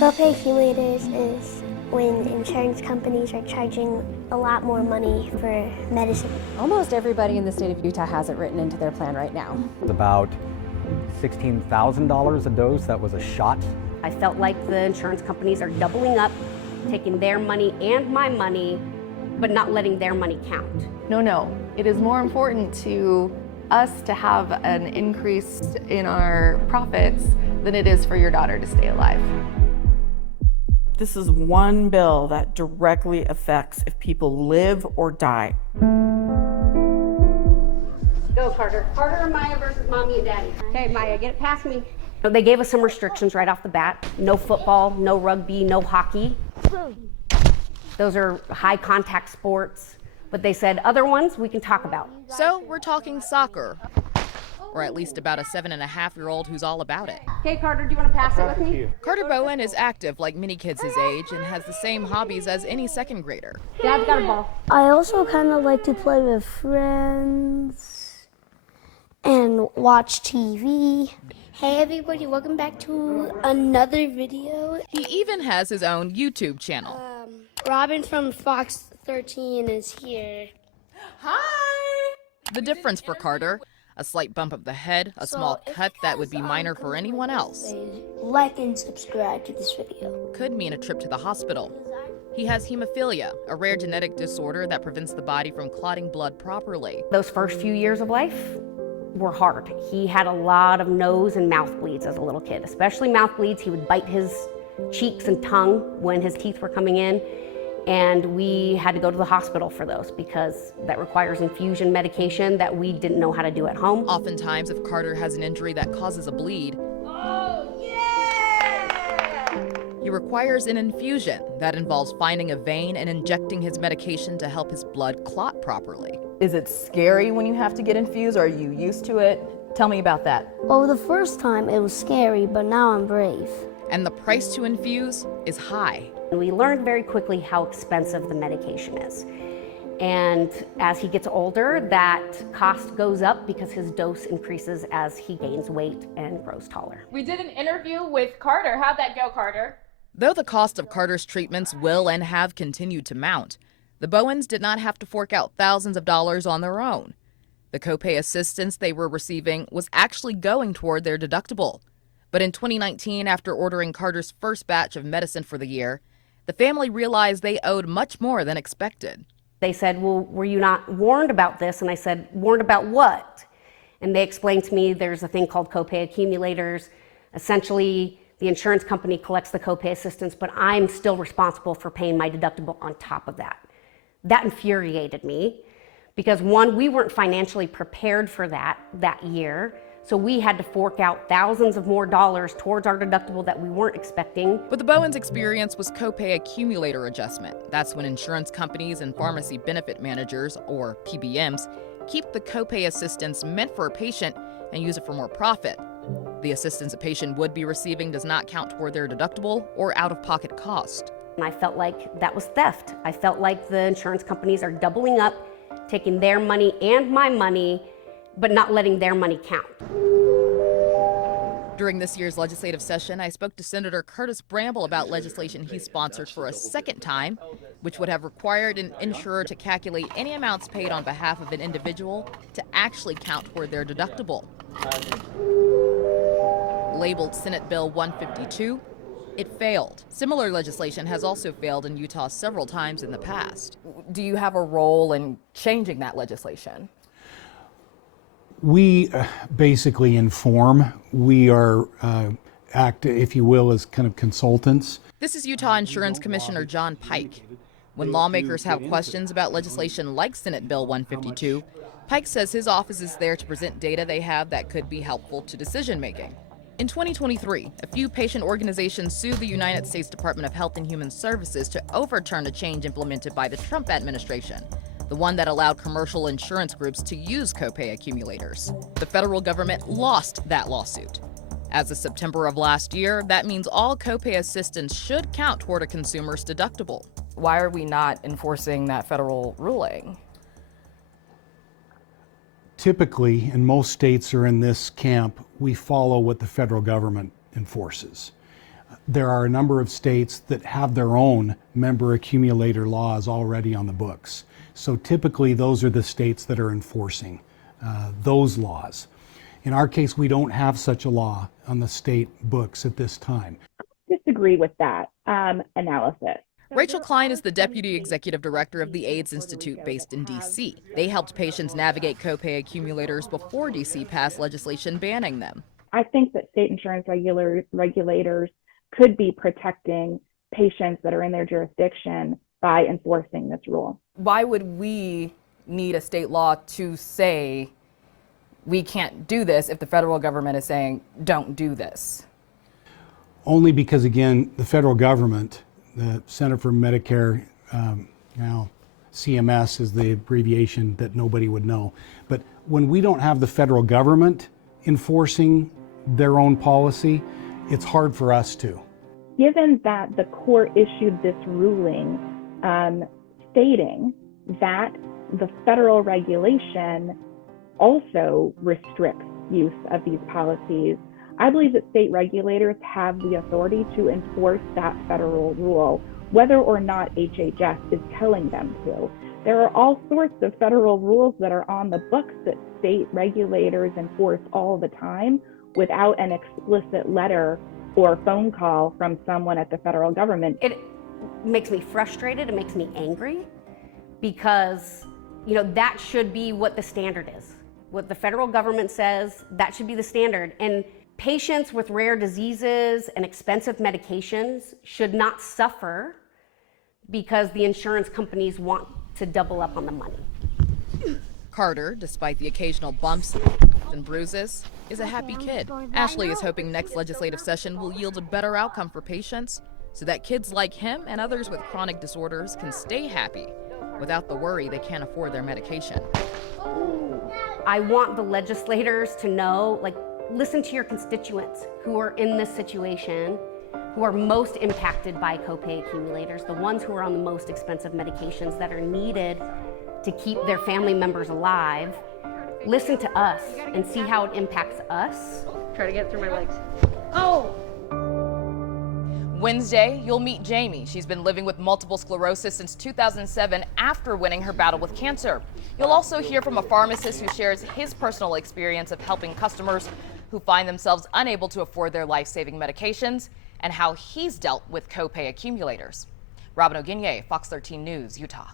Copay accumulators is when insurance companies are charging a lot more money for medicine. Almost everybody in the state of Utah has it written into their plan right now. It's about $16,000 a dose. That was a shot. I felt like the insurance companies are doubling up, taking their money and my money, but not letting their money count. No. It is more important to us to have an increase in our profits than it is for your daughter to stay alive. This is one bill that directly affects if people live or die. Go, Carter. Carter or Maya versus mommy and daddy. Okay, Maya, get it past me. They gave us some restrictions right off the bat. No football, no rugby, no hockey. Those are high contact sports, but they said other ones we can talk about. So we're talking soccer, or at least about a 7.5-year-old who's all about it. Okay, Carter, do you want to pass it with me? Carter Bowen is active like many kids his age and has the same hobbies as any second grader. Dad's got a ball. I also kind of like to play with friends and watch TV. Hey everybody, welcome back to another video. He even has his own YouTube channel. Robin from Fox 13 is here. Hi! The difference for Carter, a slight bump of the head, a small cut that would be minor for anyone else. Like and subscribe to this video. Could mean a trip to the hospital. He has hemophilia, a rare genetic disorder that prevents the body from clotting blood properly. Those first few years of life were hard. He had a lot of nose and mouth bleeds as a little kid, especially mouth bleeds. He would bite his cheeks and tongue when his teeth were coming in, and we had to go to the hospital for those because that requires infusion medication that we didn't know how to do at home. Oftentimes, if Carter has an injury that causes a bleed, he requires an infusion that involves finding a vein and injecting his medication to help his blood clot properly. Is it scary when you have to get infused? Are you used to it? Tell me about that. Well, the first time it was scary, but now I'm brave. And the price to infuse is high. We learned very quickly how expensive the medication is. And as he gets older, that cost goes up because his dose increases as he gains weight and grows taller. We did an interview with Carter. How'd that go, Carter? Though the cost of Carter's treatments will and have continued to mount, the Bowens did not have to fork out thousands of dollars on their own. The copay assistance they were receiving was actually going toward their deductible. But in 2019, after ordering Carter's first batch of medicine for the year, the family realized they owed much more than expected. They said, well, were you not warned about this? And I said, warned about what? And they explained to me there's a thing called copay accumulators. Essentially, the insurance company collects the copay assistance, but I'm still responsible for paying my deductible on top of that. That infuriated me because, one, we weren't financially prepared for that year. So we had to fork out thousands of more dollars towards our deductible that we weren't expecting. But the Bowens' experience was copay accumulator adjustment. That's when insurance companies and pharmacy benefit managers, or PBMs, keep the copay assistance meant for a patient and use it for more profit. The assistance a patient would be receiving does not count toward their deductible or out-of-pocket cost. And I felt like that was theft. I felt like the insurance companies are doubling up, taking their money and my money, but not letting their money count. During this year's legislative session, I spoke to Senator Curtis Bramble about legislation he sponsored for a second time, which would have required an insurer to calculate any amounts paid on behalf of an individual to actually count toward their deductible. Labeled Senate Bill 152, it failed. Similar legislation has also failed in Utah several times in the past. Do you have a role in changing that legislation? We basically inform. We are act, if you will, as kind of consultants. This is Utah Insurance Commissioner John Pike. When lawmakers have questions about legislation like Senate Bill 152, Pike says his office is there to present data they have that could be helpful to decision making. In 2023, a few patient organizations sued the United States Department of Health and Human Services to overturn a change implemented by the Trump administration, the one that allowed commercial insurance groups to use copay accumulators. The federal government lost that lawsuit. As of September of last year, that means all copay assistance should count toward a consumer's deductible. Why are we not enforcing that federal ruling? Typically, and most states are in this camp, we follow what the federal government enforces. There are a number of states that have their own member accumulator laws already on the books. So typically those are the states that are enforcing those laws. In our case, we don't have such a law on the state books at this time. Disagree with that analysis. Rachel Klein is the Deputy Executive Director of the AIDS Institute based in D.C. They helped patients navigate copay accumulators before D.C. passed legislation banning them. I think that state insurance regulators could be protecting patients that are in their jurisdiction by enforcing this rule. Why would we need a state law to say we can't do this if the federal government is saying don't do this? Only because, again, the federal government, the Center for Medicare, now CMS is the abbreviation that nobody would know. But when we don't have the federal government enforcing their own policy, it's hard for us to. Given that the court issued this ruling stating that the federal regulation also restricts use of these policies, I believe that state regulators have the authority to enforce that federal rule, whether or not HHS is telling them to. There are all sorts of federal rules that are on the books that state regulators enforce all the time without an explicit letter or phone call from someone at the federal government. It makes me frustrated, it makes me angry, because that should be what the standard is. What the federal government says, that should be the standard. And patients with rare diseases and expensive medications should not suffer because the insurance companies want to double up on the money. Carter, despite the occasional bumps and bruises, is a happy kid. Ashley is hoping next legislative session will yield a better outcome for patients so that kids like him and others with chronic disorders can stay happy without the worry they can't afford their medication. I want the legislators to know, listen to your constituents who are in this situation, who are most impacted by copay accumulators, the ones who are on the most expensive medications that are needed to keep their family members alive. Listen to us and see how it impacts us. Try to get through my legs. Oh! Wednesday, you'll meet Jamie. She's been living with multiple sclerosis since 2007 after winning her battle with cancer. You'll also hear from a pharmacist who shares his personal experience of helping customers who find themselves unable to afford their life-saving medications and how he's dealt with copay accumulators. Robin O'Guigne, Fox 13 News, Utah.